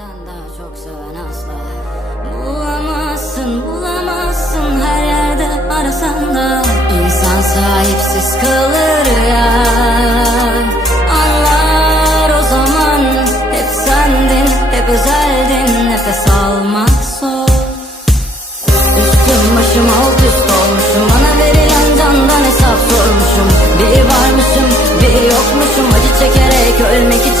Senden daha çok seven asla. Bulamazsın bulamazsın. Her yerde arasan da İnsan sahipsiz kalır ya. Anlar o zaman. Hep sendin hep özeldin. Nefes almak zor. Üstüm başım alt üst olmuşum. Bana verilen candan hesap sormuşum. Bir varmışım bir yokmuşum. Acı çekerek ölmek için